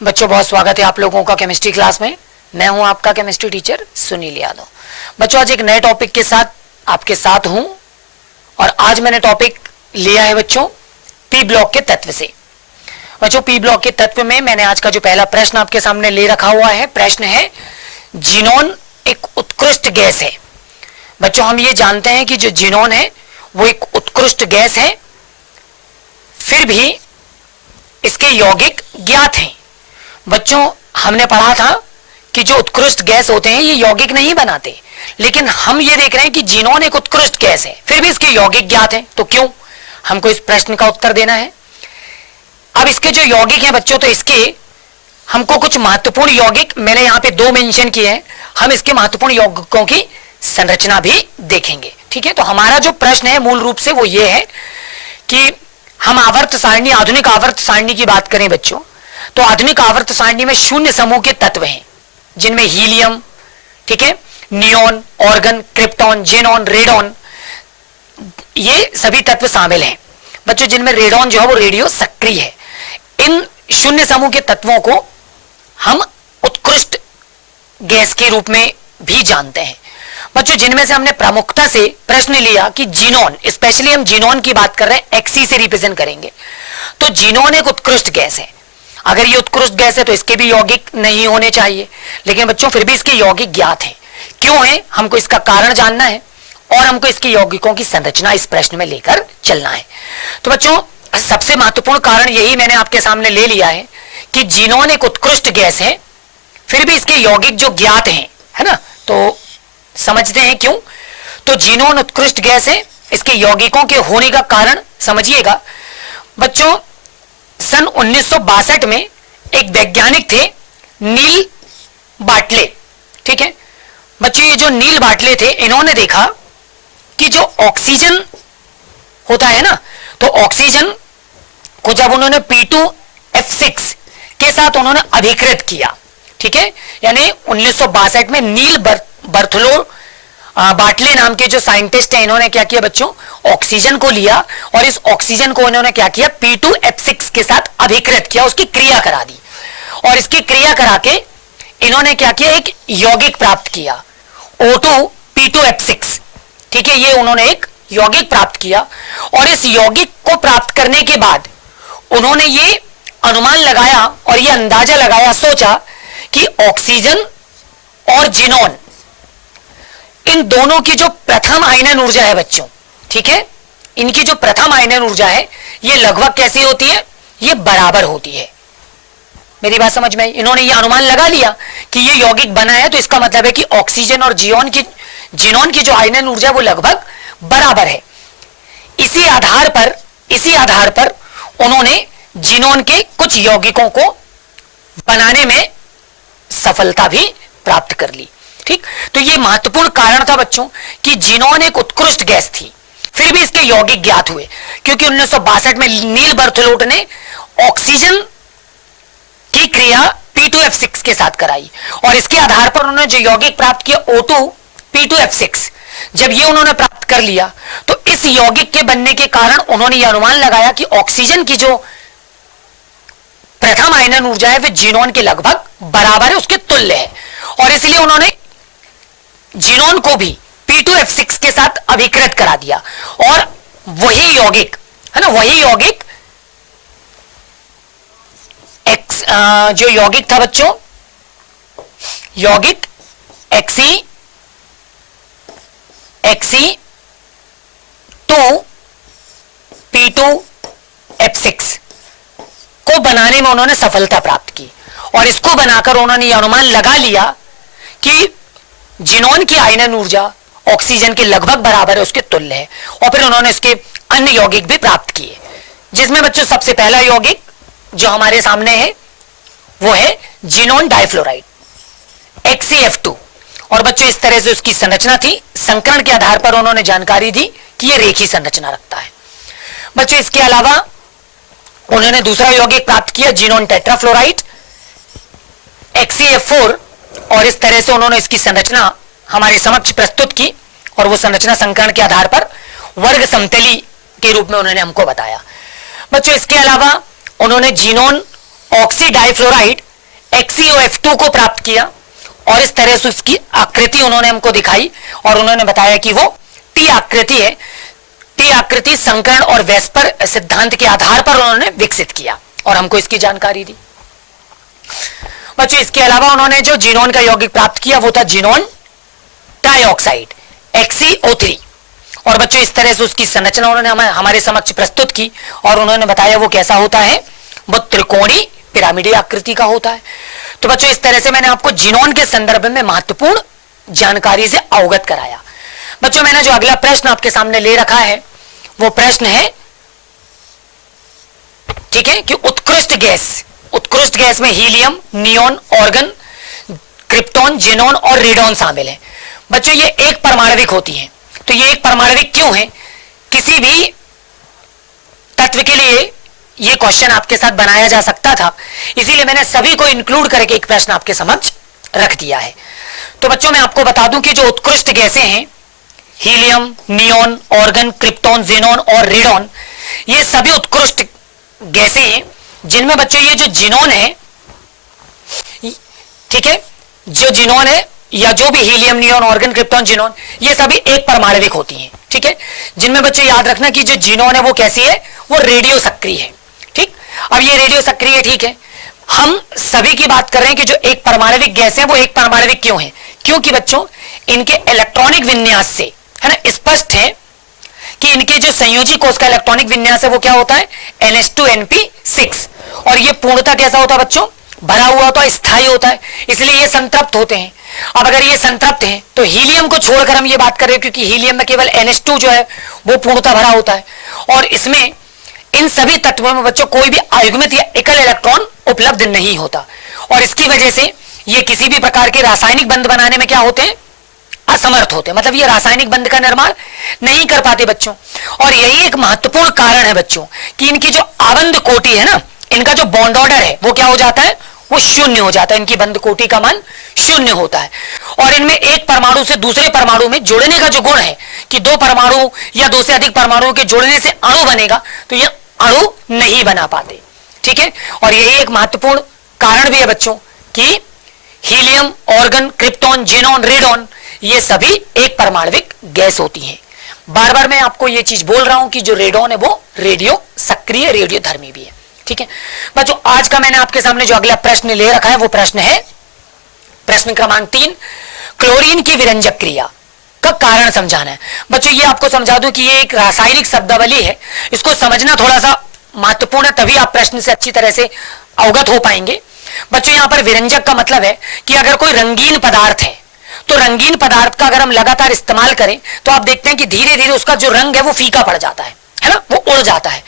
बच्चों बहुत स्वागत है आप लोगों का केमिस्ट्री क्लास में। मैं हूं आपका केमिस्ट्री टीचर सुनील यादव। बच्चों आज एक नए टॉपिक के साथ आपके साथ हूं और आज मैंने टॉपिक लिया है बच्चों पी ब्लॉक के तत्व से। बच्चों पी ब्लॉक के तत्व में मैंने आज का जो पहला प्रश्न आपके सामने ले रखा हुआ है, प्रश्न है जीनोन एक उत्कृष्ट गैस है। बच्चों हम ये जानते हैं कि जो जीनोन है वो एक उत्कृष्ट गैस है, फिर भी इसके यौगिक ज्ञात हैं। बच्चों हमने पढ़ा था कि जो उत्कृष्ट गैस होते हैं ये यौगिक नहीं बनाते, लेकिन हम ये देख रहे हैं कि जीनोन एक उत्कृष्ट गैस है फिर भी इसके यौगिक ज्ञात हैं। तो क्यों, हमको इस प्रश्न का उत्तर देना है। अब इसके जो यौगिक हैं बच्चों, तो इसके हमको कुछ महत्वपूर्ण यौगिक मैंने यहाँ पे 2 मेंशन किए हैं, हम इसके महत्वपूर्ण यौगिकों की संरचना भी देखेंगे। ठीक है, तो हमारा जो प्रश्न है मूल रूप से वो ये है कि हम आवर्त सारणी, आधुनिक आवर्त सारणी की बात करें बच्चों, तो आधुनिक आवर्त सारणी में शून्य समूह के तत्व हैं जिनमें हीलियम, ठीक है, neon, organ, krypton, xenon, radon, ये सभी तत्व शामिल हैं बच्चों, जिनमें रेडॉन जो है वो रेडियो सक्रिय है। इन शून्य समूह के तत्वों को हम उत्कृष्ट गैस के रूप में भी जानते हैं बच्चों, जिनमें से हमने प्रमुखता से प्रश्न लिया कि जीनोन, स्पेशली हम जीनोन की बात कर रहे हैं, एक्सी से रिप्रेजेंट करेंगे। तो जीनोन एक उत्कृष्ट गैस है। अगर ये उत्कृष्ट गैस है तो इसके भी यौगिक नहीं होने चाहिए, लेकिन बच्चों फिर भी इसके यौगिक ज्ञात हैं। क्यों है, हमको इसका कारण जानना है और हमको इसके यौगिकों की संरचना इस प्रश्न में लेकर चलना है। तो बच्चों सबसे महत्वपूर्ण कारण यही मैंने आपके सामने ले लिया है कि जीनोन एक उत्कृष्ट गैस है, फिर भी इसके यौगिक जो ज्ञात हैं, है ना, तो समझते हैं क्यों। तो जीनोन उत्कृष्ट गैस है, इसके यौगिकों के होने का कारण समझिएगा बच्चों। सन 1962 में एक वैज्ञानिक थे नील बाटले, ठीक है बच्चों, ये जो नील बाटले थे इन्होंने देखा कि जो ऑक्सीजन होता है ना, तो ऑक्सीजन को जब उन्होंने P2F6 के साथ उन्होंने अभिकृत किया, ठीक है, यानी 1962 में नील बर्थलो बाटले नाम के जो साइंटिस्ट हैं, इन्होंने क्या किया बच्चों, ऑक्सीजन को लिया और इस ऑक्सीजन को इन्होंने क्या किया, P2F6 के साथ अभिकृत किया, उसकी क्रिया करा दी और इसकी क्रिया करा के इन्होंने क्या किया, एक यौगिक प्राप्त किया O2P2F6, ठीक है, ये उन्होंने एक यौगिक प्राप्त किया और इस यौगिक को प्राप्त करने के बाद उन्होंने ये अनुमान लगाया और ये अंदाजा लगाया, सोचा कि ऑक्सीजन और जीनोन, इन दोनों की जो प्रथम आयनन ऊर्जा है बच्चों, ठीक है, इनकी जो प्रथम आयनन ऊर्जा है ये लगभग कैसी होती है, ये बराबर होती है। मेरी बात समझ में आई। इन्होंने ये अनुमान लगा लिया कि ये यौगिक बना है, तो इसका मतलब है कि ऑक्सीजन और जीनोन की जो आयनन ऊर्जा वो लगभग बराबर है। इसी आधार पर उन्होंने जीनोन के कुछ यौगिकों को बनाने में सफलता भी प्राप्त कर ली। ठीक, तो ये महत्वपूर्ण कारण था बच्चों कि जीनोन एक उत्कृष्ट गैस थी, फिर भी इसके यौगिक ज्ञात हुए क्योंकि 1962 में नील बर्थलोट ने ऑक्सीजन की क्रिया P2F6 के साथ कराई और इसके आधार पर उन्होंने जो यौगिक प्राप्त किया O2P2F6, जब ये उन्होंने प्राप्त कर लिया तो इस यौगिक के बनने के कारण उन्होंने ये अनुमान लगाया कि ऑक्सीजन की जो प्रथम आयनन ऊर्जा है वह जीनोन के लगभग बराबर है, उसके तुल्य है, और इसलिए उन्होंने जीनोन को भी P2F6 के साथ अभिकृत करा दिया और वही यौगिक है ना, वही यौगिक जो यौगिक था बच्चों, यौगिक Xe2P2F6 को बनाने में उन्होंने सफलता प्राप्त की और इसको बनाकर उन्होंने यह अनुमान लगा लिया कि जीनोन की आयनन ऊर्जा ऑक्सीजन के लगभग बराबर है, उसके तुल्य है, और फिर उन्होंने इसके अन्य यौगिक भी प्राप्त किए, जिसमें बच्चों सबसे पहला यौगिक जो हमारे सामने है वो है जीनोन डाइफ्लोराइड XeF2। और बच्चों इस तरह से उसकी संरचना थी, संकरण के आधार पर उन्होंने जानकारी दी कि यह रेखीय संरचना रखता है। बच्चों इसके अलावा उन्होंने दूसरा यौगिक प्राप्त किया जीनोन टेट्राफ्लोराइड XeF4 और इस तरह से उन्होंने इसकी संरचना हमारे समक्ष प्रस्तुत की और वो संरचना संकरण के आधार पर वर्ग समतली के रूप में उन्होंने हमको बताया। बच्चों इसके अलावा उन्होंने xenon oxy difluoride XeO F2 को प्राप्त किया और इस तरह से उसकी आकृति उन्होंने हमको दिखाई और उन्होंने बताया कि वो टी आकृति है। टी आकृति संकर्ण और वेस्पर सिद्धांत के आधार पर उन्होंने विकसित किया और हमको इसकी जानकारी दी। बच्चों इसके अलावा उन्होंने जो जीनोन का यौगिक प्राप्त किया वो था जीनोन डाइऑक्साइड XeO3 और बच्चों इस तरह से उसकी संरचना उन्होंने हमारे समक्ष प्रस्तुत की और उन्होंने बताया वो कैसा होता है, वो त्रिकोणीय पिरामिडीय आकृति का होता है। तो बच्चों इस तरह से मैंने आपको जीनोन के संदर्भ में महत्वपूर्ण जानकारी से अवगत कराया। बच्चों मैंने जो अगला प्रश्न आपके सामने ले रखा है वो प्रश्न है, ठीक है, कि उत्कृष्ट गैस में helium, neon, organ, krypton, xenon और रेडॉन शामिल है। बच्चों ये एक परमाणविक होती हैं। तो ये एक परमाणविक क्यों है? किसी भी तत्व के लिए ये क्वेश्चन आपके साथ बनाया जा सकता था, इसीलिए मैंने सभी को इंक्लूड करके एक प्रश्न आपके समक्ष रख दिया है। तो बच्चों मैं आपको बता दूं कि जो उत्कृष्ट गैसें हैं, helium, neon, organ, krypton, xenon और रेडॉन, ये सभी उत्कृष्ट गैसें हैं जिनमें बच्चों ये जो जीनोन है, ठीक है, जो जीनोन है या जो भी helium, neon, organ, krypton, xenon, ये सभी एक परमाणविक होती हैं। ठीक है, जिनमें बच्चों याद रखना कि जो जीनोन है वो कैसी है, वो रेडियो सक्रिय है। ठीक, अब ये रेडियो सक्रिय है, ठीक है, हम सभी की बात कर रहे हैं कि जो एक परमाणविक गैस है वो एक परमाणविक क्यों है? क्योंकि बच्चों इनके इलेक्ट्रॉनिक विन्यास से है ना स्पष्ट है कि इनके जो संयोजी कोष का इलेक्ट्रॉनिक विन्यास है वो क्या होता है, NH2Np6, और ये पूर्णतः कैसा होता है बच्चों, भरा हुआ होता है, स्थायी होता है, इसलिए ये संतृप्त होते हैं। अब अगर ये संतृप्त हैं तो हीलियम को छोड़कर हम ये बात कर रहे हैं क्योंकि हीलियम में केवल NH2 जो है वो पूर्णतः भरा होता है और इसमें इन सभी तत्वों में बच्चों कोई भी अयुग्मित या एकल इलेक्ट्रॉन उपलब्ध नहीं होता और इसकी वजह से ये किसी भी प्रकार के रासायनिक बंध बनाने में क्या होते हैं, असमर्थ होते हैं। मतलब ये रासायनिक बंध का निर्माण नहीं कर पाते बच्चों, और यही एक महत्वपूर्ण कारण है बच्चों कि इनकी जो आबंध कोटि है ना, इनका जो बॉन्ड ऑर्डर है वो क्या हो जाता है, वो शून्य हो जाता है, इनकी बंध कोटि का मान शून्य होता है। और इनमें एक परमाणु से दूसरे परमाणु में जुड़ने का जो गुण है कि दो परमाणु या दो से अधिक परमाणुओं के जुड़ने से अणु बनेगा, तो ये अणु नहीं बना पाते। ठीक है, और यही एक महत्वपूर्ण कारण भी है बच्चों कि helium, organ, krypton, xenon, radon ये सभी एक परमाणविक गैस होती हैं। बार बार मैं आपको ये चीज बोल रहा हूं कि जो रेडॉन है वो रेडियो सक्रिय, रेडियो धर्मी भी है। ठीक है बच्चों, आज का मैंने आपके सामने जो अगला प्रश्न ले रखा है वो प्रश्न है प्रश्न क्रमांक 3, क्लोरीन की विरंजक क्रिया का कारण समझाना है। बच्चों ये आपको समझा दूं कि ये एक रासायनिक शब्दावली है, इसको समझना थोड़ा सा महत्वपूर्ण है, तभी आप प्रश्न से अच्छी तरह से अवगत हो पाएंगे। बच्चों यहाँ पर विरंजक का मतलब है कि अगर कोई रंगीन पदार्थ है तो रंगीन पदार्थ का अगर हम लगातार इस्तेमाल करें तो आप देखते हैं कि धीरे धीरे उसका जो रंग है वो फीका पड़ जाता है ना, वो उड़ जाता है।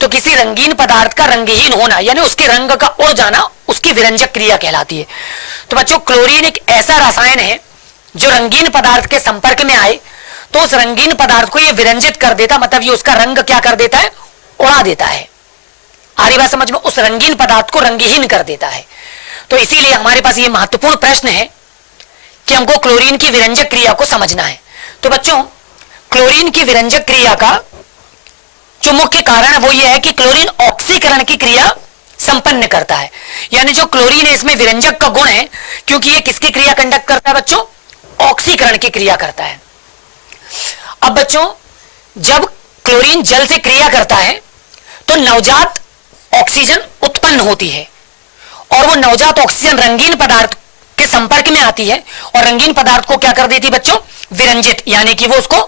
तो किसी रंगीन पदार्थ का रंगहीन होना यानी उसके रंग का उड़ जाना उसकी विरंजक क्रिया कहलाती है। तो बच्चों क्लोरीन एक ऐसा रसायन है जो रंगीन पदार्थ के संपर्क में आए तो उस रंगीन पदार्थ को ये विरंजित कर देता, मतलब ये उसका रंग क्या कर देता है, उड़ा देता है। आ रही बात समझ में, उस रंगीन पदार्थ को रंगहीन कर देता है। तो इसीलिए हमारे पास ये महत्वपूर्ण प्रश्न है कि हमको क्लोरीन की विरंजक क्रिया को समझना है। तो बच्चों क्लोरीन की विरंजक क्रिया का जो मुख्य कारण है वो ये है कि क्लोरीन ऑक्सीकरण की क्रिया संपन्न करता है, यानी जो क्लोरीन है इसमें विरंजक का गुण है क्योंकि ये किसकी क्रिया कंडक्ट करता है बच्चों, ऑक्सीकरण की क्रिया करता है। अब बच्चों जब क्लोरीन जल से क्रिया करता है तो नवजात ऑक्सीजन उत्पन्न होती है और वो नवजात ऑक्सीजन रंगीन पदार्थ के संपर्क में आती है और रंगीन पदार्थ को क्या कर देती है बच्चों, विरंजित, यानी कि वो उसको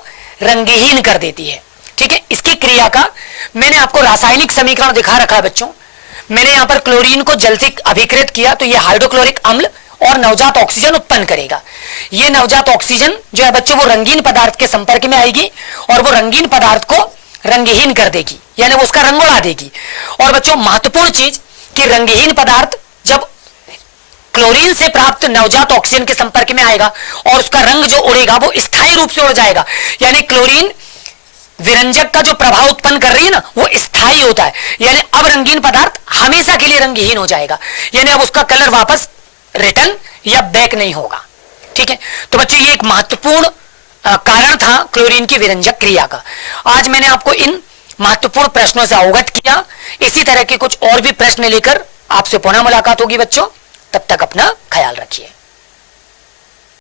रंगहीन कर देती है। ठीक है, इसकी क्रिया का मैंने आपको रासायनिक समीकरण दिखा रखा है बच्चों। मैंने यहां पर क्लोरीन को जल से अभिकृत किया तो ये हाइड्रोक्लोरिक अम्ल और नवजात ऑक्सीजन उत्पन्न करेगा। ये नवजात ऑक्सीजन जो है बच्चों वो रंगीन पदार्थ के संपर्क में आएगी और वो रंगीन पदार्थ को रंगहीन कर देगी, यानी वो उसका रंग उड़ा देगी। और बच्चों महत्वपूर्ण चीज कि रंगहीन पदार्थ जब क्लोरीन से प्राप्त नवजात ऑक्सीजन के संपर्क में आएगा और उसका रंग जो उड़ेगा वो स्थायी रूप से उड़ जाएगा, यानी क्लोरीन विरंजक का जो प्रभाव उत्पन्न कर रही है ना वो स्थायी होता है, यानी अब रंगीन पदार्थ हमेशा के लिए रंगहीन हो जाएगा, यानी अब उसका कलर वापस रिटर्न या बैक नहीं होगा। ठीक है, तो बच्चों ये एक महत्वपूर्ण कारण था क्लोरीन की विरंजक क्रिया का। आज मैंने आपको इन महत्वपूर्ण प्रश्नों से अवगत किया। इसी तरह के कुछ और भी प्रश्न लेकर आपसे पुनः मुलाकात होगी बच्चों। तब तक अपना ख्याल रखिए।